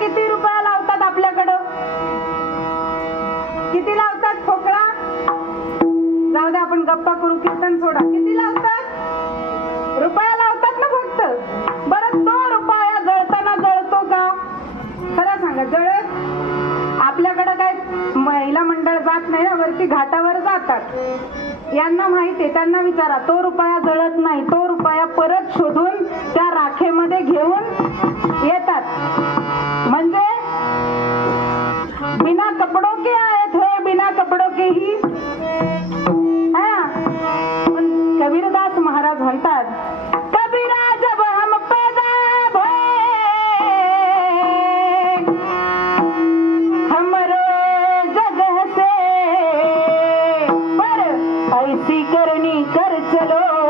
किती रुपया लावतात आपल्याकडं? किती लावतात ठोकळा जाऊ दे आपण गप्पा करू. कीर्तन सोडा. किती जात नाही वरती घाटावर जातात. यांना माहिती आहे त्यांना विचारा तो रुपया जळत नाही तो रुपया परत शोधून त्या राखेमध्ये घेऊन ऐसी करनी कर चलो।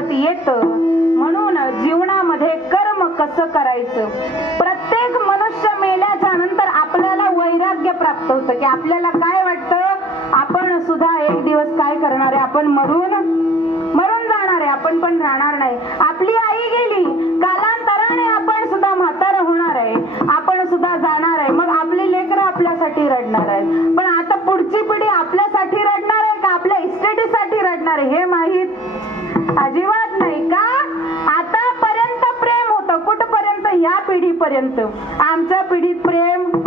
आपल्या येत. म्हणून जीवनामध्ये कर्म कसं करायचं? प्रत्येक मनुष्य मेल्याच्या नंतर आपल्याला वैराग्य प्राप्त होतं. की आपल्याला काय वाटतं? आपण सुद्धा एक दिवस काय करणार आहे? आपण मरून? मरून जाणार आहे. आपण पण राहणार नाही. आपली आई गेली. कालांतराने आपण सुद्धा म्हातार होणार आहे. आपण सुद्धा जाणार आहे. मग आपली लेकरं आपल्यासाठी रडणार आहे पण आता पुढची पिढी आपल्यासाठी रडणार आहे का? आपल्या इस्टेटीसाठी रडणार आहे? हे माहीत अजिबात नाही का? आतापर्यंत प्रेम होतं. कुठपर्यंत? या पिढीपर्यंत. आमच्या पिढीत प्रेम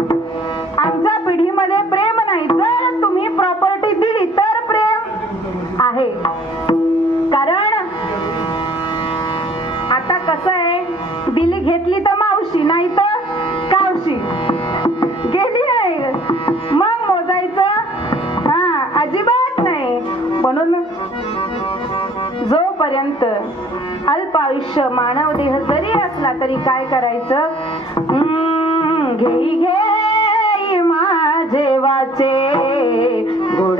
जोपर्यंत अल्प आयुष्य मानव देह जरी असला तरी काय करायचं? घेई घे माझे वाचे. गुड